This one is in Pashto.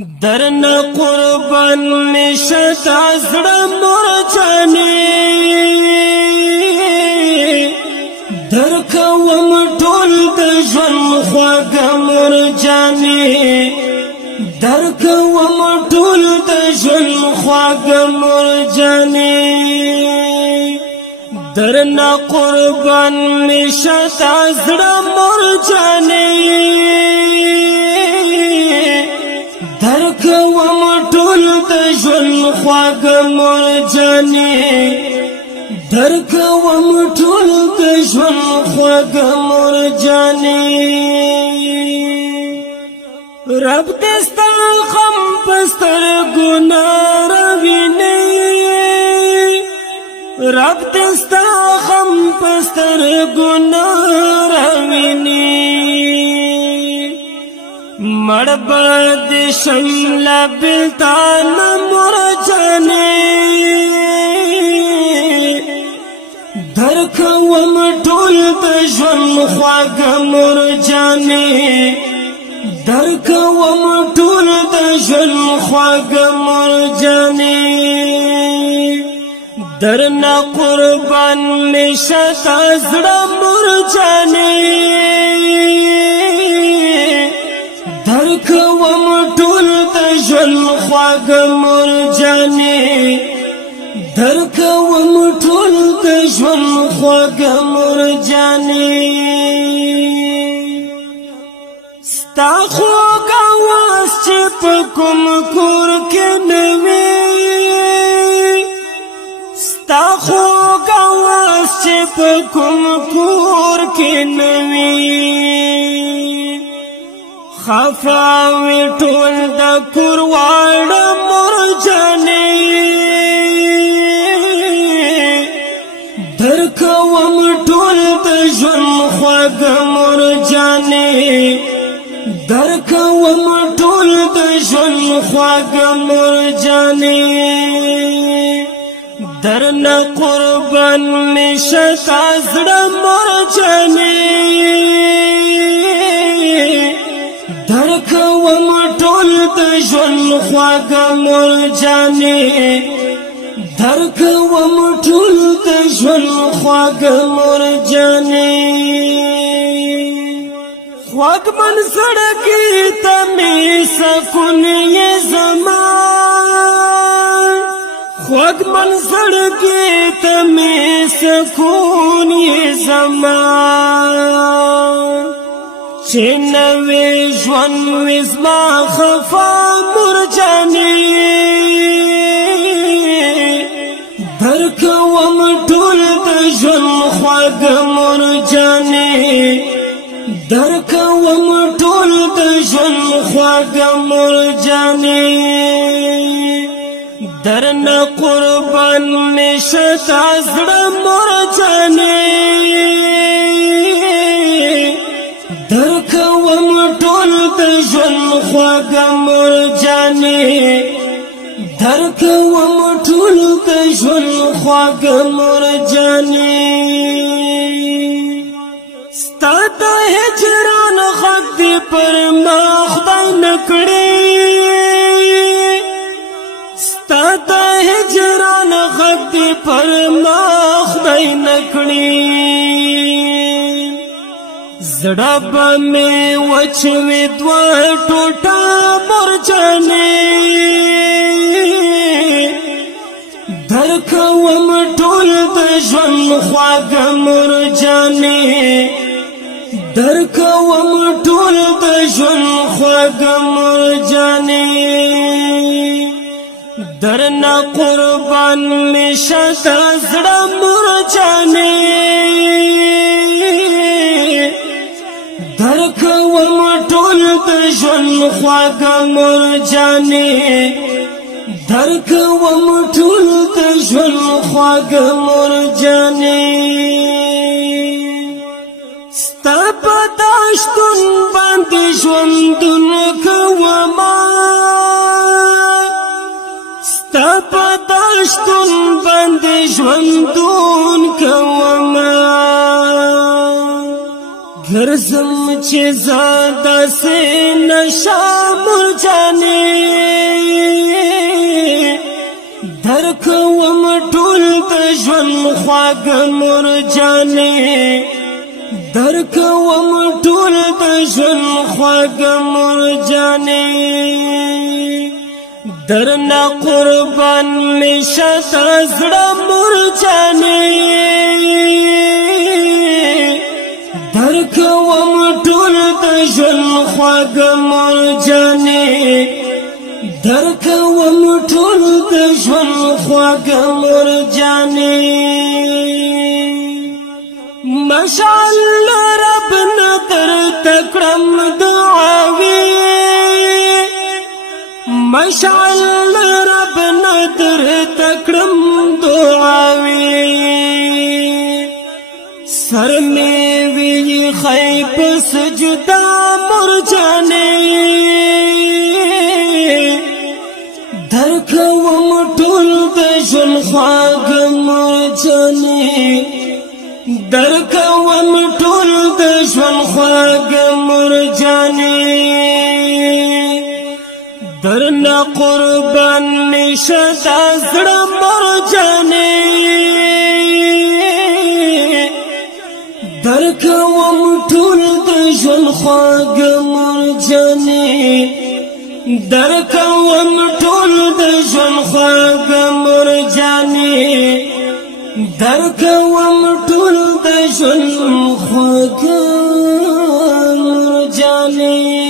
درنا قربان نشت ازړه مور جانې درکوم ټول د ژوند خواږه مور جانې درکوم ټول د ژوند خواږه مور جانې درنا قربان نشت ازړه مور جانې درکوم ټول د ژوند خواږه مور جانې درکوم ټول د ژوند خواږه مور جانې رب دې ستا غم په سترګو نه راوینې رب دې ستا غم په سترګو نه راوینې مړبد شمل بلتان مور جانې درکوم ټول د ژوند خواږه مور جانې درکوم ټول د ژوند خواږه مور جانې درنا قربان نشت ازړه مور جانې درکوم ټول د ژوند خواږه مور جانې درکوم ټول د ژوند خواږه مور جانې ستا خوږه واس چې په کوم کور کې نه وي ستا خوږه واس چې په کوم کور کې نه وي خفاوی ټول د کور واړه مور جانې درکوم ټول د ژوند خواږه مور جانې درکوم ټول د ژوند خواږه مور جانې درنا قربان نشت ازړه مور جانې درکوم ټول د ژوند خواږه مور جانې درکوم ټول د ژوند خواږه مور جانې خوږمن زړګي ته مې سکون یې زما خوږمن زړګي ته مې سکون یې زما چې نوې ژوند وي زما خفا مور جانې درکوم ټول د ژوند خواږه مور جانې درکوم ټول د ژوند خواږه مور جانې درنا قربان نشت ازړه مور جانې درکوم ټول د ژوند خواږه مور جانې درکوم ټول د ژوند خواږه مور جانې ستا د هجران غږ دې پر ما خدای نه کړې ستا د هجران غږ دې پر ما خدای نه کړې زړه به مې وچوي دوه ټوټه مور جانې درکوم ټول د ژوند خواږه مور جانې درکوم ټول د ژوند خواږه مور جانې درنا قربان نشت ازړه مور جانې درکوم ټول د ژوند خواږه مور جانې درکوم ټول د ژوند خواږه مور جانې ستا په داشتون باندې ژوندون کوما ستا په داشتون باندې ژوندون کوما ګرځم چې زاده سي نشه مور جانې ژوند خواږ مرجانې درکوم ټول د ژوند خواږ مرجانې درنا قربان میشه د زړه مرجانې درکوم ټول د ژوند خواږ مرجانې درکوم ټول د ژوند خواږ مرجانې مشعل رب ندر تکړم دعاوي مشعل رب ندر تکړم دعاوي سر می وی خیب سجدا مرجانې درکوم ټول د ژوند خواږ مرجانې درکوم ټول د ژوند خواږ مرجانې درنا قربان میشه د زړه مرجانې درکوم ټول د ژوند خواږ مرجانې درکوم ټول د ژوند خواږ مرجانې درکوم ټول د ژوند خواږ مرجانې